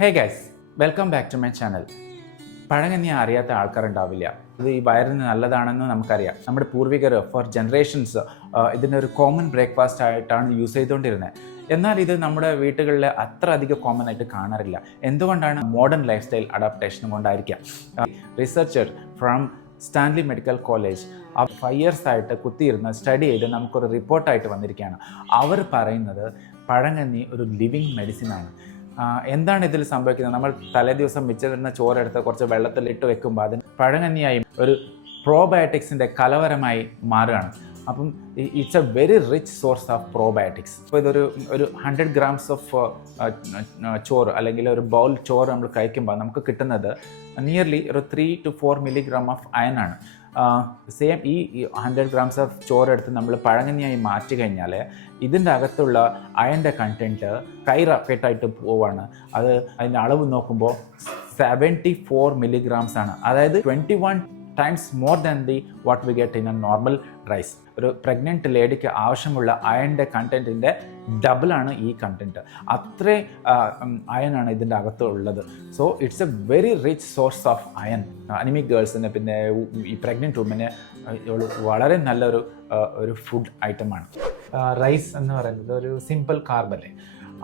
Hey guys welcome back to my channel പഴങ്കഞ്ഞി അറിയാത്ത ആൾക്കാരുണ്ടാവില്ല. ഇത് ഈ വയറിന് നല്ലതാണെന്ന് നമുക്കറിയാം. നമ്മുടെ പൂർവികർ ഫോർ ജനറേഷൻസ് ഇതിന്റെ ഒരു കോമൺ ബ്രേക്ക്ഫാസ്റ്റ് ആയിട്ടാണ് യൂസ് ചെയ്തുകൊണ്ടിരുന്നത് എന്നാൽ ഇത് നമ്മുടെ വീട്ടുകളിൽ അത്ര അധികം കോമൺ ആയിട്ട് കാണാറില്ല. എന്തുകൊണ്ടാണ് മോഡേൺ ലൈഫ് സ്റ്റൈൽ അഡാപ്റ്റേഷൻ കൊണ്ടായിരിക്കാം researcher from Stanley medical college ആ ഫൈവ് ഇയേഴ്സ് ആയിട്ട് കുത്തിയിരുന്ന് സ്റ്റഡി ചെയ്ത് നമുക്കൊരു റിപ്പോർട്ടായിട്ട് വന്നിരിക്കുകയാണ്. അവർ പറയുന്നത് പഴങ്ങന്നി ഒരു ലിവിങ് മെഡിസിനാണ് എന്താണ് ഇതിൽ സംഭവിക്കുന്നത്? നമ്മൾ തലേ ദിവസം മിച്ചം ചോറെടുത്ത് കുറച്ച് വെള്ളത്തിൽ ഇട്ട് വെക്കുമ്പോൾ അതിന് പഴങ്കഞ്ഞിയായി ഒരു പ്രോബയോട്ടിക്സിന്റെ കലവരമായി മാറുകയാണ്. അപ്പം it's a very rich source of probiotics അപ്പോൾ ഇതൊരു ഒരു ഹൺഡ്രഡ് ഗ്രാംസ് ഓഫ് ചോറ് അല്ലെങ്കിൽ ഒരു ബൗൾ ചോറ് നമ്മൾ കഴിക്കുമ്പോൾ നമുക്ക് കിട്ടുന്നത് നിയർലി ഒരു three two four milligram of iron ആണ്. സെയിം ഈ ഹൺഡ്രഡ് ഗ്രാംസ് ഓഫ് ചോറ് എടുത്ത് നമ്മൾ പഴങ്ങനിയായി മാറ്റി കഴിഞ്ഞാൽ ഇതിന്റെ അകത്തുള്ള അയന്റെ കണ്ടന്റ് കൈ റക്കറ്റായിട്ട് പോവാണ്. അത് അതിന്റെ അളവ് നോക്കുമ്പോൾ സെവന്റി ഫോർ മില്ലിഗ്രാംസ് ആണ്. അതായത് twenty one times more than the what we get in a normal rice ഒരു പ്രഗ്നന്റ് ലേഡിക്ക് ആവശ്യമുള്ള അയണിന്റെ കണ്ടന്റിന്റെ ഡബിളാണ് ഈ കണ്ടന്റ് അത്രേ അയനാണ് ഇതിന്റെ അകത്ത് ഉള്ളത്. So it's a very rich source of iron. Anaemic ഗേൾസിന് പിന്നെ ഈ പ്രഗ്നന്റ് വുമന് വളരെ നല്ലൊരു ഒരു ഫുഡ് ഐറ്റമാണ് റൈസ് എന്ന് പറയുന്നത് ഒരു സിമ്പിൾ കാർബല്ലേ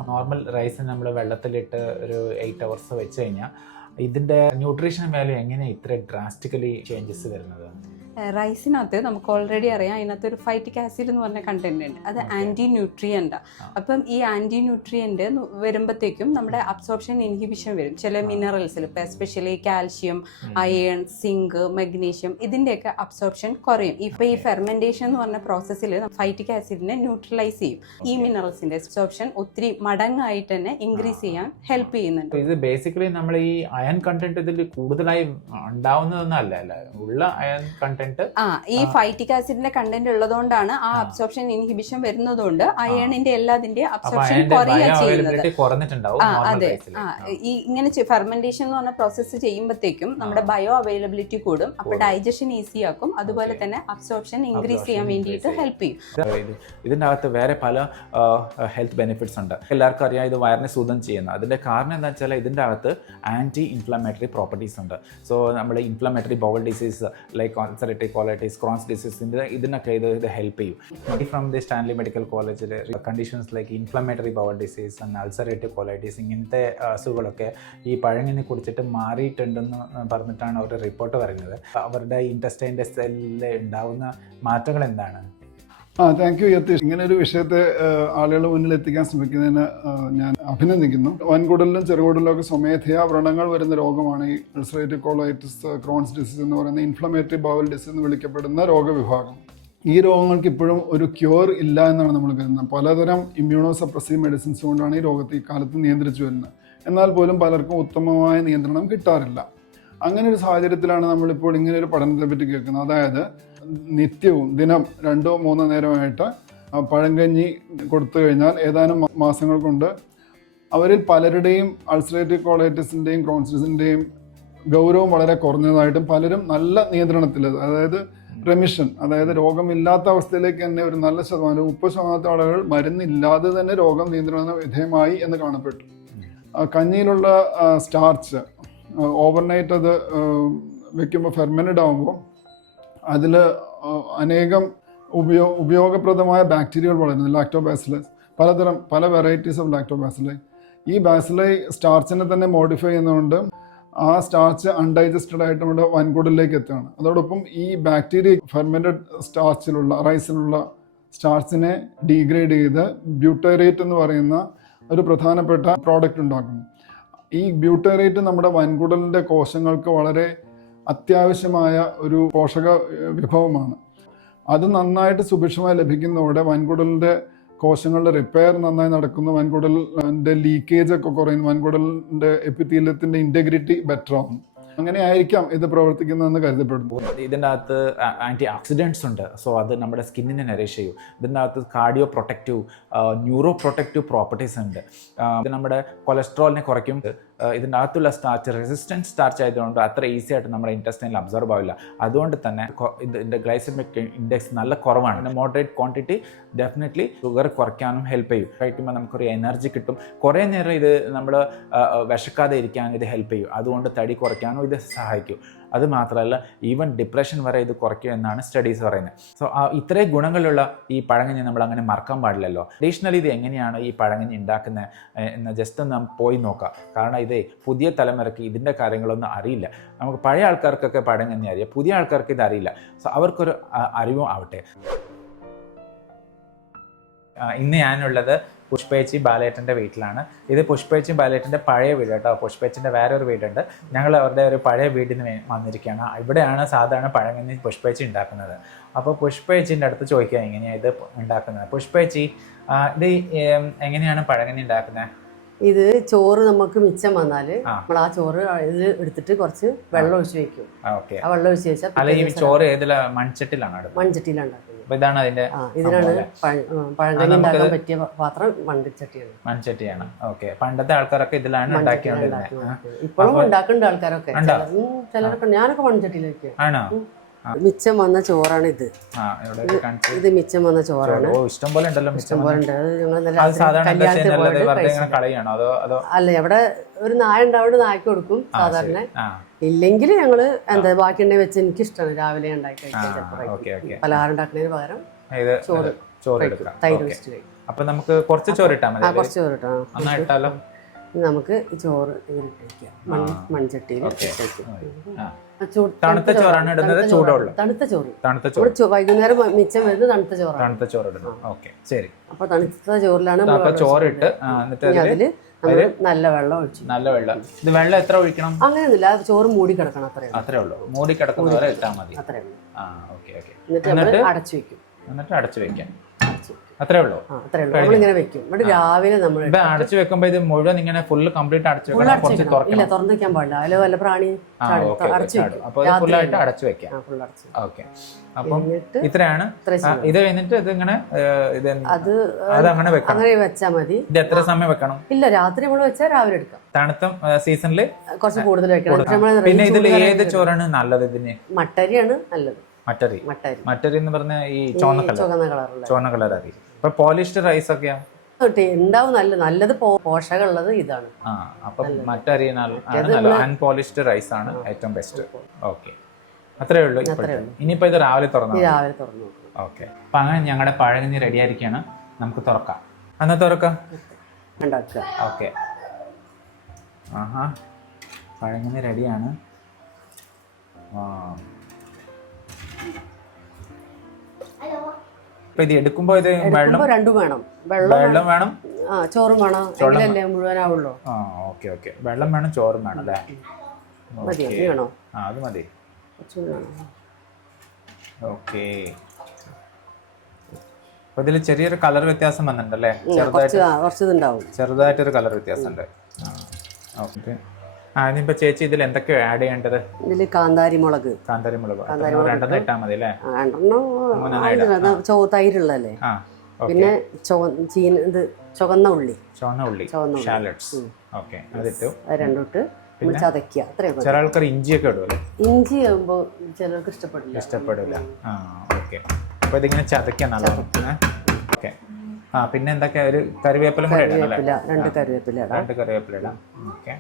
നോർമൽ റൈസ് നമ്മൾ വെള്ളത്തിലിട്ട് ഒരു എയ്റ്റ് അവേഴ്സ് വെച്ച് കഴിഞ്ഞാൽ ഇതിന്റെ ന്യൂട്രീഷൻ വാല്യൂ എങ്ങനെയാണ് ഇത്ര ഡ്രാസ്റ്റിക്കലി ചേഞ്ചസ് വരുന്നത്? റൈസിനകത്ത് നമുക്ക് ഓൾറെഡി അറിയാം അതിനകത്ത് ഒരു ഫൈറ്റിക് ആസിഡ് എന്ന് പറഞ്ഞ കണ്ടന്റ് ഉണ്ട്. അത് ആന്റി ന്യൂട്രിയന്റ് അപ്പം ഈ ആന്റി ന്യൂട്രിയന്റ് വരുമ്പോഴത്തേക്കും നമ്മുടെ അബ്സോർപ്ഷൻ ഇൻഹിബിഷൻ വരും. ചില മിനറൽസിൽ ഇപ്പം especially calcium iron zinc magnesium ഇതിന്റെയൊക്കെ അബ്സോർപ്ഷൻ കുറയും. ഇപ്പം ഈ ഫെർമെന്റേഷൻ എന്ന് പറഞ്ഞ പ്രോസസ്സിൽ ഫൈറ്റിക് ആസിഡിനെ ന്യൂട്രലൈസ് ചെയ്യും. ഈ മിനറൽസിന്റെ അബ്സോർപ്ഷൻ ഒത്തിരി മടങ്ങായിട്ട് തന്നെ ഇൻക്രീസ് ചെയ്യാൻ ഹെൽപ്പ് ചെയ്യുന്നുണ്ട്. ഇത് ബേസിക്കലി നമ്മൾ ഈ അയൺ കണ്ടന്റ് ഇതിൽ കൂടുതലായി ഉണ്ടാവുന്നതെന്നല്ല അല്ല? ഉള്ള അയൺ കണ്ടന്റ് ആ ഈ ഫൈറ്റിക് ആസിഡിന്റെ കണ്ടന്റ് ഉള്ളതുകൊണ്ടാണ് ആ അബ്സോർപ്ഷൻ ഇൻഹിബിഷൻ വരുന്നതുകൊണ്ട് അയണിന്റെ എല്ലാതിന്റെ അതിന്റെ അബ്സോർപ്ഷൻ കുറയുക ചെയ്യുന്നത്. ഈ ഇങ്ങനെ ഫെർമെന്റേഷൻ എന്ന് പറഞ്ഞ പ്രോസസ്സ് ചെയ്യുമ്പോഴത്തേക്കും നമ്മുടെ ബയോ അവൈലബിലിറ്റി കൂടും. അപ്പൊ ഡൈജഷൻ ഈസി ആക്കും. അതുപോലെ തന്നെ അബ്സോർപ്ഷൻ ഇൻക്രീസ് ചെയ്യാൻ വേണ്ടിയിട്ട് ഹെൽപ്പ് ചെയ്യും. ഇതിന്റെ ഇതിന്റെ അകത്ത് വേറെ പല ഹെൽത്ത് ബെനിഫിറ്റ്സ് ഉണ്ട്. എല്ലാവർക്കും അറിയാം ഇത് വയറിനെ സുഖം ചെയ്യുന്ന. അതിന്റെ കാരണം എന്താ വെച്ചാൽ ഇതിന്റെ അകത്ത് ആന്റി ഇൻഫ്ലമേറ്ററി പ്രോപ്പർട്ടീസ് ഉണ്ട് സോ നമ്മുടെ ഇൻഫ്ലമേറ്ററി ബോവൽ ഡിസീസ് ലൈക്ക് കോൺസറേറ്റീവ് കോളൈറ്റീസ് ക്രോൺസ് ഡിസീസിന്റെ ഇതിനൊക്കെ ഇത് ഇത് ഹെൽപ്പ് ചെയ്യും. ഫ്രം ദി സ്റ്റാൻലി മെഡിക്കൽ കോളേജിൽ conditions like inflammatory bowel disease and ulcerative colitis ഇങ്ങനത്തെ അസുഖങ്ങളൊക്കെ ഈ പഴങ്ങിനെ കുടിച്ചിട്ട് മാറിയിട്ടുണ്ടെന്ന് പറഞ്ഞിട്ടാണ് അവർ റിപ്പോർട്ട് പറയുന്നത്. അവരുടെ ഇന്റസ്റ്റൈന്റെ സെല്ലിൽ ഉണ്ടാവുന്ന മാറ്റങ്ങൾ എന്താണ് ആ താങ്ക് യു യതീഷ്. ഇങ്ങനെ ഒരു വിഷയത്തെ ആളുകളുടെ മുന്നിൽ എത്തിക്കാൻ ശ്രമിക്കുന്നതിന് ഞാൻ അഭിനന്ദിക്കുന്നു. വൻകുടലിലും ചെറുകുടലിലും ഒക്കെ സ്വമേധയാ വ്രണങ്ങൾ വരുന്ന രോഗമാണ് ഈ അൾസറേറ്റീവ് കോളൈറ്റിസ് ക്രോൺസ് ഡിസീസ് എന്ന് പറയുന്ന ഇൻഫ്ലമേറ്ററി ബൗൽ ഡിസീസ് എന്ന് വിളിക്കപ്പെടുന്ന രോഗവിഭാഗം. ഈ രോഗങ്ങൾക്ക് ഇപ്പോഴും ഒരു ക്യൂർ ഇല്ല എന്നാണ് നമ്മൾ കരുതുന്നത്. പലതരം ഇമ്മ്യൂണോ സപ്രസീവ് മെഡിസിൻസ് കൊണ്ടാണ് ഈ രോഗത്തെ ഈ കാലത്ത് നിയന്ത്രിച്ചു വരുന്നത്. എന്നാൽ പോലും പലർക്കും ഉത്തമമായ നിയന്ത്രണം കിട്ടാറില്ല. അങ്ങനെ ഒരു സാഹചര്യത്തിലാണ് നമ്മളിപ്പോൾ ഇങ്ങനെ ഒരു പഠനത്തെ പറ്റി കേൾക്കുന്നത്. അതായത് നിത്യവും ദിനം രണ്ടോ മൂന്നോ നേരമായിട്ട് പഴങ്കഞ്ഞി കൊടുത്തു കഴിഞ്ഞാൽ ഏതാനും മാസങ്ങൾ കൊണ്ട് അവരിൽ പലരുടെയും അൾസറേറ്റീവ് കോളൈറ്റിസിന്റെയും ക്രോൺസിസിന്റെയും ഗൗരവം വളരെ കുറഞ്ഞതായിട്ടും പലരും നല്ല നിയന്ത്രണത്തിൽ അതായത് റെമിഷൻ അതായത് രോഗമില്ലാത്ത അവസ്ഥയിലേക്ക് തന്നെ ഒരു നല്ല ശതമാനം മുപ്പത് ശതമാനത്തെ ആളുകൾ മരുന്നില്ലാതെ തന്നെ രോഗം നിയന്ത്രണ വിധേയമായി എന്ന് കാണപ്പെട്ടു. കഞ്ഞിയിലുള്ള സ്റ്റാർച്ച് ഓവർനൈറ്റ് അത് വെക്കുമ്പോൾ ഫെർമെന്റഡ് ആകുമ്പോൾ അതിൽ അനേകം ഉപയോ ഉപയോഗപ്രദമായ ബാക്ടീരിയകൾ വളരുന്നു ലാക്ടോബാസിലസ് പലതരം പല വെറൈറ്റീസ് ഓഫ് ലാക്ടോബാസിലൈ ഈ ബാസിലൈ സ്റ്റാർച്ചിനെ തന്നെ മോഡിഫൈ ചെയ്യുന്നതുകൊണ്ട് ആ സ്റ്റാർച്ച് അൺഡൈജസ്റ്റഡ് ആയിട്ട് നമ്മുടെ വൻകൂടലിലേക്ക് എത്തുകയാണ്. അതോടൊപ്പം ഈ ബാക്ടീരിയ ഫെർമെന്റഡ് സ്റ്റാർച്ചിലുള്ള റൈസിലുള്ള സ്റ്റാർച്ചിനെ ഡീഗ്രേഡ് ചെയ്ത് ബ്യൂട്ടേറേറ്റ് എന്ന് പറയുന്ന ഒരു പ്രധാനപ്പെട്ട പ്രോഡക്റ്റ് ഉണ്ടാക്കുന്നു. ഈ ബ്യൂട്ടേറേറ്റ് നമ്മുടെ വൻകുടലിന്റെ കോശങ്ങൾക്ക് വളരെ അത്യാവശ്യമായ ഒരു പോഷക വിഭവമാണ്. അത് നന്നായിട്ട് സുഭിക്ഷമായി ലഭിക്കുന്നതോടെ വൻകുടലിന്റെ കോശങ്ങളുടെ റിപ്പയർ നന്നായി നടക്കുന്നു. വൻകുടലിന്റെ ലീക്കേജ് ഒക്കെ കുറയുന്നു. വൻകുടലിന്റെ എപ്പിത്തീലത്തിന്റെ ഇന്റഗ്രിറ്റി ബെറ്റർ ആവുന്നു. അങ്ങനെ ആയിരിക്കാം ഇത് പ്രവർത്തിക്കുന്നതെന്ന് കരുതപ്പെടുന്നു. ഇതിന്റെ അകത്ത് ആന്റി ഓക്സിഡൻസ് ഉണ്ട്. സോ അത് നമ്മുടെ സ്കിന്നിനെ നരേഷ് ചെയ്യും. ഇതിന്റെ അകത്ത് cardio protective neuro protective properties ഉണ്ട് ഇത് നമ്മുടെ കൊളസ്ട്രോളിനെ കുറയ്ക്കും. ഇതിന്റെ അകത്തുള്ള സ്റ്റാർച്ച് റെസിസ്റ്റൻസ് സ്റ്റാർച്ച് ആയതുകൊണ്ട് അത്ര ഈസി ആയിട്ട് നമ്മുടെ ഇന്റസ്റ്റൈനിൽ അബ്സോർബ് ആവില്ല. അതുകൊണ്ട് തന്നെ ഇതിന്റെ ഗ്ലൈസമിക് ഇൻഡെക്സ് നല്ല കുറവാണ്. പിന്നെ മോഡറേറ്റ് ക്വാണ്ടിറ്റി ഡെഫിനറ്റ്ലി ഷുഗർ കുറയ്ക്കാനും ഹെൽപ്പ് ചെയ്യും. കഴിക്കുമ്പോൾ നമുക്കൊരു എനർജി കിട്ടും. കുറേ നേരം ഇത് നമ്മൾ വിശക്കാതെ ഇരിക്കാൻ ഇത് ഹെൽപ്പ് ചെയ്യും. അതുകൊണ്ട് തടി കുറയ്ക്കാനും ഇത് സഹായിക്കും. അത് മാത്രമല്ല ഈവൻ ഡിപ്രഷൻ വരെ ഇത് കുറയ്ക്കും എന്നാണ് സ്റ്റഡീസ് പറയുന്നത്. സോ ഇത്രയും ഗുണങ്ങളുള്ള ഈ പഴങ്കഞ്ഞി നമ്മൾ അങ്ങനെ മറക്കാൻ പാടില്ലല്ലോ. അഡീഷണലി ഇത് എങ്ങനെയാണ് ഈ പഴങ്കഞ്ഞി ഉണ്ടാക്കുന്നത് എന്ന് ജസ്റ്റ് ഒന്ന് പോയി നോക്കാം. കാരണം ഇത് പുതിയ തലമുറയ്ക്ക് ഇതിന്റെ കാര്യങ്ങളൊന്നും അറിയില്ല. നമുക്ക് പഴയ ആൾക്കാർക്കൊക്കെ പഴങ്കഞ്ഞി അറിയാം പുതിയ ആൾക്കാർക്ക് ഇത് അറിയില്ല. സോ അവർക്കൊരു അറിവും ആവട്ടെ. ഇന്ന് ഞാനുള്ളത് പുഷ്പേച്ചി ബാലേട്ടന്റെ വീട്ടിലാണ്. ഇത് പുഷ്പേച്ചി ബാലേട്ടന്റെ പഴയ വീട് കേട്ടോ. പുഷ്പേച്ചിന്റെ വേറെ ഒരു വീടുണ്ട്. ഞങ്ങൾ അവരുടെ ഒരു പഴയ വീടിന് വന്നിരിക്കുകയാണ്. ഇവിടെയാണ് സാധാരണ പഴങ്കഞ്ഞി പുഷ്പേച്ചി ഉണ്ടാക്കുന്നത്. അപ്പോൾ പുഷ്പേച്ചിന്റെ അടുത്ത് ചോദിക്കുക എങ്ങനെയാണ് ഇത് ഉണ്ടാക്കുന്നത്? പുഷ്പേച്ചി ഇത് എങ്ങനെയാണ് പഴങ്കഞ്ഞി ഉണ്ടാക്കുന്നത്? ഇത് ചോറ് നമുക്ക് മിച്ചം വന്നാൽ. നമ്മൾ ആ ചോറ് എടുത്തിട്ട് കുറച്ച് വെള്ളം ഒഴിച്ച് വെക്കും ആ വെള്ളം ഒഴിച്ച് വെച്ചാൽ ചോറ് മൺചട്ടിയിലാണ് അപ്പോൾ ഇതാണ് അതിന്റെ ഇതിനാണ് പഴം ഉണ്ടാക്കാൻ പറ്റിയ പാത്രം മൺചട്ടിയാണ്. മൺചട്ടിയാണ്. ഓക്കെ. പണ്ടത്തെ ആൾക്കാരൊക്കെ ഇതിലാണ് ഇപ്പോഴും ഉണ്ടാക്കുന്നുണ്ട് ആൾക്കാരൊക്കെ. ചിലരൊക്കെ ഞാനൊക്കെ മൺചട്ടിയിൽ ആണോ? മിച്ചം വന്ന ചോറാണ് ഇത്. മിച്ചം വന്ന ചോറാണ്. ഇഷ്ടം പോലെ ഉണ്ടല്ലോ ഉണ്ട്. ഞങ്ങൾ അതോ അതോ അല്ല ഇവിടെ ഒരു നായ ഉണ്ടാവുകൊണ്ട് നായ്ക്ക് കൊടുക്കും സാധാരണ. ഇല്ലെങ്കിൽ ഞങ്ങൾ എന്താ ബാക്കി ഉണ്ടെങ്കിൽ വെച്ച് എനിക്ക് ഇഷ്ടമാണ് രാവിലെ ഉണ്ടാക്കി കഴിക്കാൻ. പലഹാരം ഉണ്ടാക്കുന്നതിന് പകരം ചോറ് ചോറ് തൈര് അപ്പൊ നമുക്ക് കുറച്ച് ചോറ് ഇട്ടാൽ മതി കുറച്ച് ചോറ് ഇട്ടാ. ഇട്ടാലോ? നമുക്ക് ചോറ് മൺ മൺചട്ടിയിൽ തണുത്ത ചോറാണ് ഇടുന്നത്, ചൂടുള്ള തണുത്ത ചോറ്. തണുത്ത ചോറ്. വൈകുന്നേരം മിച്ചം വരുന്നത് തണുത്ത ചോറാണ്. തണുത്ത ചോറ് ഇടണം. ഓക്കെ ശരി. അപ്പൊ തണുത്ത ചോറിലാണ് ചോറിട്ട് എന്നിട്ട് അതിൽ നല്ല വെള്ളം ഒഴിച്ചു. നല്ല വെള്ളം. ഇത് വെള്ളം എത്ര ഒഴിക്കണം? അങ്ങനെയൊന്നുമില്ല. ചോറ് മൂടി കിടക്കണം അത്രേ ഉള്ളൂ. അത്രേ ഉള്ളൂ. മൂടി കിടക്കുന്ന വരെ ഇട്ടാൽ മതി. അത്രേ ഉള്ളൂ. ആ ഓക്കെ ഓക്കെ. എന്നിട്ട്? അടച്ചു വെക്കും. എന്നിട്ട് അടച്ചു വെക്കും. അത്രേ ഉള്ളൂ. അത്രേ ഉള്ളൂ. നമ്മളിങ്ങനെ വെക്കും. എന്നിട്ട് രാവിലെ നമ്മൾ ഇത് അടച്ചു വെക്കുമ്പോ ഇത് മുഴുവൻ ഇങ്ങനെ ഫുള്ള് കംപ്ലീറ്റ് അടച്ചു വെക്കണം. കുറച്ച് ഇല്ല തുറക്കണം. തുറന്നു വെക്കാൻ പാടില്ല. അതിൽ വല്ല പ്രാണി അടച്ചു വെക്കും. ഇത് ഫുള്ളായിട്ട് അടച്ചു വെക്കാം. ഓക്കെ. അപ്പം ഇത്രയാണ്. ഇത് കഴിഞ്ഞിട്ട് ഇത് ഇങ്ങനെ ഇത് അത് അങ്ങനെ വെക്കണം. അങ്ങനെ വെച്ചാൽ മതി. ഇത് എത്ര സമയം വെക്കണം? ഇല്ല രാത്രി നമ്മൾ വെച്ചാൽ രാവിലെ എടുക്കാം. തണുത്ത സീസണിൽ കുറച്ച് കൂടുതൽ വെക്കണം. പിന്നെ ഇതിൽ ഏത് ചോറാണ് നല്ലത് ഇതിന്? മട്ടരിയാണ് നല്ലത്. മട്ടരി. മട്ടരി. മട്ടരി എന്ന് പറഞ്ഞ ഈ ചോന്ന ചുവന്ന കളർ ചുവന്ന ചുവന്ന കളർ അരി ഇപ്പൊ പോളിഷ്ഡ് റൈസ് ഒക്കെയാ? ഉണ്ടാവും നല്ല നല്ലത് പോഷകമുള്ളത് ഇതാണ്. ആ അപ്പൊ മറ്റരി നല്ല- ആണ് നല്ല അൺപോളിഷ്ഡ് റൈസ് ആണ് ഏറ്റവും ബെസ്റ്റ് ഓക്കെ അത്രേ ഉള്ളൂ ഇനിയിപ്പോ ഇത് രാവിലെ തുറന്നു രാവിലെ തുറന്നു ഓക്കെ അപ്പൊ അങ്ങനെ ഞങ്ങളുടെ പഴകഞ്ഞി റെഡി ആയിരിക്കാണ്. നമുക്ക് തുറക്കാം. എന്നാ തുറക്കാം. ഓക്കെ ആഹാ. പഴകഞ്ഞി റെഡിയാണ് ആ. ഇത് എടുക്കുമ്പോ ഇത് വെള്ളം രണ്ടും വേണം. വെള്ളം വേണം. ചോറും വേണം. എങ്കിലല്ലേ മുഴുവനാവുള്ളൂ. ആ ഓക്കെ ഓക്കെ. വെള്ളം വേണം ചോറും വേണം അല്ലേ? ആ അത് മതി. ഓക്കെ. ഇതിൽ ചെറിയൊരു കളർ വ്യത്യാസം വന്നിട്ടുണ്ടല്ലേ ചെറുതായിട്ട് ചെറുതായിട്ടൊരു കളർ വ്യത്യാസം ഉണ്ട് ഓക്കെ. ഇനിയിപ്പോ ചേച്ചി ഇതിൽ എന്തൊക്കെയോ ആഡ് ചെയ്യേണ്ടത്? ഇതിൽ കാന്താരി മുളക് കാന്താരി മുളക് രണ്ടെണ്ണം ഇട്ടാൽ മതി അല്ലേ? രണ്ടെണ്ണം ചോ തൈരുള്ളതല്ലേ ആ പിന്നെ ചീന ഇത് ചുവന്ന ഉള്ളി. ചുവന്ന ഉള്ളി. ചുവന്ന. ഷാലറ്റ്സ് ഓക്കെ അതിട്ടു. അത് രണ്ടും ഇട്ട് നമ്മൾ ചതയ്ക്കുക അത്രയും മതി. ചില ആൾക്കാർ ഇഞ്ചിയൊക്കെ ഇഞ്ചി ആകുമ്പോൾ ചിലർക്ക് ഇഷ്ടപ്പെടില്ല. ഇഷ്ടപ്പെടില്ല. ആ ഓക്കെ. അപ്പൊ ഇതിങ്ങനെ ചതയ്ക്കാൻ നല്ലോണം ഓക്കെ. ആ പിന്നെ എന്തൊക്കെയാ? ഒരു കറിവേപ്പിലും രണ്ട് കറിവേപ്പില രണ്ട് കറിവേപ്പില ഇടാം. ഓക്കെ.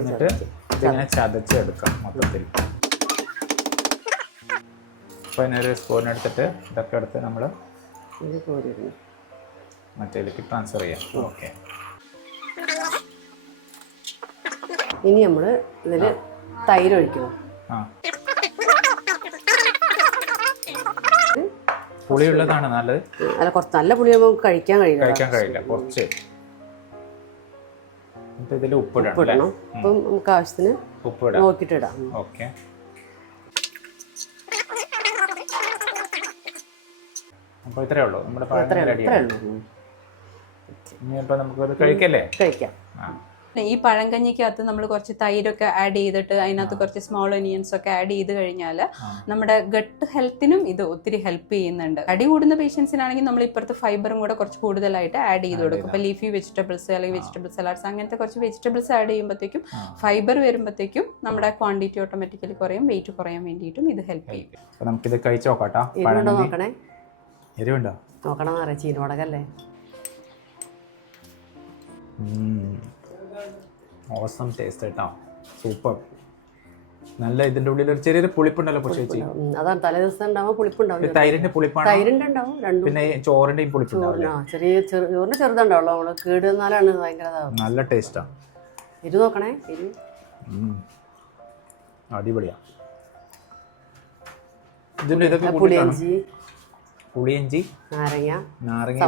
എന്നിട്ട് ഇതിങ്ങനെ ചതച്ചെടുക്കാം മൊത്തത്തിൽ. അപ്പോൾ ഇതിനൊരു സ്പൂൺ എടുത്തിട്ട് ഇതൊക്കെ എടുത്ത് നമ്മൾ മറ്റേലേക്ക് ട്രാൻസ്ഫർ ചെയ്യാം. ഓക്കെ ഇനി നമ്മൾ ഇതിൽ തൈര് ഒഴിക്കണം. പുളിയുള്ളതാണ് നല്ലത്? അല്ല കുറച്ച് നല്ല നമുക്ക് കഴിക്കാൻ കഴിയില്ല കഴിക്കാൻ കഴിയില്ല. കുറച്ച്. ഇതിൽ ഉപ്പിടണം അപ്പം നമുക്ക് ആവശ്യത്തിന് ഉപ്പിടാം. ഓക്കെ. അപ്പോൾ ഇത്രയേ ഉള്ളൂ. നമ്മുടെ പഴം ഉള്ളൂ നമുക്കത് കഴിക്കല്ലേ? കഴിക്കാം. ഈ പഴങ്കഞ്ഞിക്കകത്ത് നമ്മൾ കുറച്ച് തൈരൊക്കെ ആഡ് ചെയ്തിട്ട് അതിനകത്ത് കുറച്ച് സ്മോൾ ഒനിയൻസ് ഒക്കെ ആഡ് ചെയ്ത് കഴിഞ്ഞാൽ നമ്മുടെ ഗട്ട് ഹെൽത്തിനും ഇത് ഒത്തിരി ഹെൽപ്പ് ചെയ്യുന്നുണ്ട്. അടി കൂടുന്ന പേഷ്യൻസിനാണെങ്കിൽ നമ്മൾ ഇപ്പുറത്ത് ഫൈബറും കൂടെ കുറച്ച് കൂടുതലായിട്ട് ആഡ് ചെയ്ത് കൊടുക്കും. ഇപ്പൊ ലീഫി വെജിറ്റബിൾസ് അല്ലെങ്കിൽ വെജിറ്റബിൾ സലാഡ്സ് അങ്ങനത്തെ കുറച്ച് വെജിറ്റബിൾസ് ആഡ് ചെയ്യുമ്പോഴത്തേക്കും ഫൈബർ വരുമ്പോഴത്തേക്കും നമ്മുടെ ക്വാണ്ടിറ്റി ഓട്ടോമാറ്റിക്കലി കുറയും വെയിറ്റ് കുറയാൻ വേണ്ടിയിട്ടും ഇത് ഹെൽപ്പ് ചെയ്യും. നമുക്കിത് കഴിച്ചു നോക്കാട്ടോ. നോക്കണേ? എരിവുണ്ടോ? നോക്കണം ചീനോടകല്ലേ ഓസം ടേസ്റ്റ് കേട്ടോ സൂപ്പർ നല്ല ഇതിന്റെ ഉള്ളിൽ ഒരു ചെറിയൊരു പുളിപ്പുണ്ടല്ലോ പക്ഷേ അതാണ് തലേ ദിവസം ഉണ്ടാവുമ്പോൾ പുളിപ്പുണ്ടാവും തൈരിന്റെ പുളിപ്പാണ്? തൈരിന്റെ ഉണ്ടാവും രണ്ടും. പിന്നെ ചോറിന്റെ ചോറിന്റെയും പുളിപ്പുണ്ടാവും ചെറിയ ചെറു ചോറിന് ചെറുതുണ്ടാവുള്ളൂ. നമ്മൾ കേട് വന്നാലാണ് ഭയങ്കര നല്ല ടേസ്റ്റാ എരു നോക്കണേ എരു അടിപൊളിയാ. ഇതിന്റെ ഇതൊക്കെ പുളിയഞ്ചി. പുളിയഞ്ചി? നാരങ്ങ. നാരങ്ങ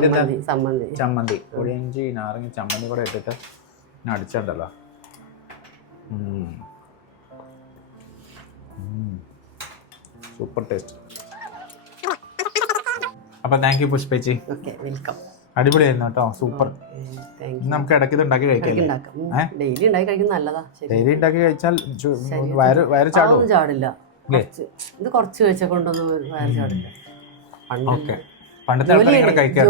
ചമ്മന്തി പുളിയഞ്ചി നാരങ്ങ ചമ്മന്തി കൂടെ ഇട്ടിട്ട് ഞാൻ അടിച്ചിട്ടുണ്ടല്ലോ സൂപ്പർ ടേസ്റ്റ്. അപ്പൊ താങ്ക് യു പുഷ്പേച്ചി ഓക്കെ വെൽക്കം അടിപൊളിയായിരുന്നു കേട്ടോ സൂപ്പർ. നമുക്ക് ഇടയ്ക്ക് ഇത് ഉണ്ടാക്കി കഴിക്കാം ഡെയിലി ഉണ്ടാക്കി. കഴിക്കുന്നത് നല്ലതാ ശരി. ഡെയിലി ഉണ്ടാക്കി കഴിച്ചാൽ വയറ് വയറ് ചാടും ചാടില്ല. ഇത് കുറച്ച് കഴിച്ച കൊണ്ടൊന്നും വയറ് ചാടില്ല. ഓക്കെ പണ്ടത്തെ ആൾക്കാർ കഴിക്കാറ്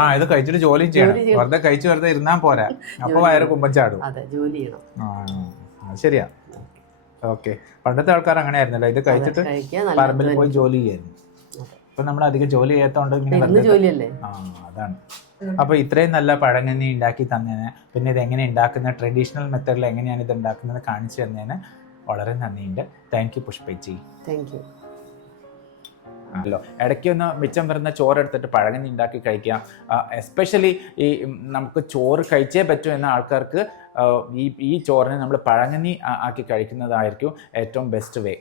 ആ ഇത് കഴിച്ചിട്ട് ജോലിയും ചെയ്യണം. വെറുതെ കഴിച്ചു വെറുതെ ഇരുന്നാ പോരാ. അപ്പൊ വയറ് കുമ്പം ചാടും ആ ശരിയാ. ഓക്കെ. പണ്ടത്തെ ആൾക്കാർ അങ്ങനെ ആയിരുന്നല്ലോ ഇത് കഴിച്ചിട്ട് പറമ്പിൽ പോയി ജോലി ചെയ്യായിരുന്നു. ഇപ്പൊ നമ്മൾ അധികം ജോലി ചെയ്യാത്തോണ്ട് ഇങ്ങനെ ആ അതാണ്. അപ്പൊ ഇത്രയും നല്ല പഴങ്കഞ്ഞി ഉണ്ടാക്കി തന്നേന് പിന്നെ ഇത് എങ്ങനെ ഉണ്ടാക്കുന്ന ട്രഡീഷണൽ മെത്തേഡിൽ എങ്ങനെയാണ് ഇത് ഉണ്ടാക്കുന്നത് കാണിച്ചു തന്നേന് വളരെ നന്ദിയുണ്ട്. താങ്ക് യു പുഷ്പേച്ചി താങ്ക് യു ആണല്ലോ ഇടയ്ക്ക് ഒന്ന് മിച്ചം വരുന്ന ചോറ് എടുത്തിട്ട് പഴകഞ്ഞി ഉണ്ടാക്കി കഴിക്കാം. എസ്പെഷ്യലി ഈ നമുക്ക് ചോറ് കഴിച്ചേ പറ്റൂ എന്ന ആൾക്കാർക്ക് ഈ ഈ ചോറിനെ നമ്മൾ പഴങ്ങനി ആക്കി കഴിക്കുന്നതായിരിക്കും ഏറ്റവും best way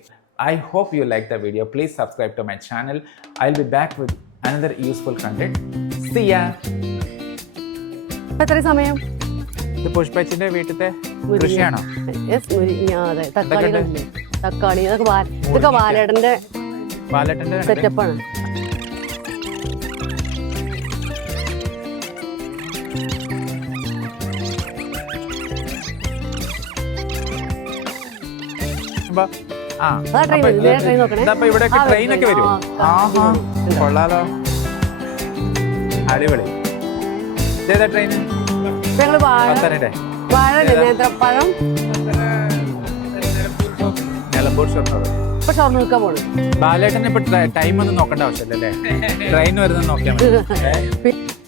I hope you like the video please subscribe to my channel I will be back with another useful content see you എത്ര സമയം? ഇത് പുഷ്പച്ചിന്റെ വീട്ടിലത്തെ കൃഷിയാണോ? യെസ് മുരിങ്ങ അതെ. തക്കാളി തക്കാളി ഇതൊക്കെ ബാലേട്ടന്റെ പാലട്ടിന്റെ സെറ്റപ്പാണ്. ട്രെയിൻ ഇവിടെയൊക്കെ ഒക്കെ വരും. ആഹാ. കൊള്ളാലോ. അടിപൊളി. ട്രെയിൻ വാഴ നിലമ്പൂർ ഷൊർണൂർ ഇപ്പൊ ഷൊർണൂർക്ക ബാലേട്ടനെ ഇപ്പൊ ടൈം ഒന്നും നോക്കേണ്ട ആവശ്യമില്ലല്ലേ? ട്രെയിൻ വരുന്നത് നോക്കിയാൽ മതി.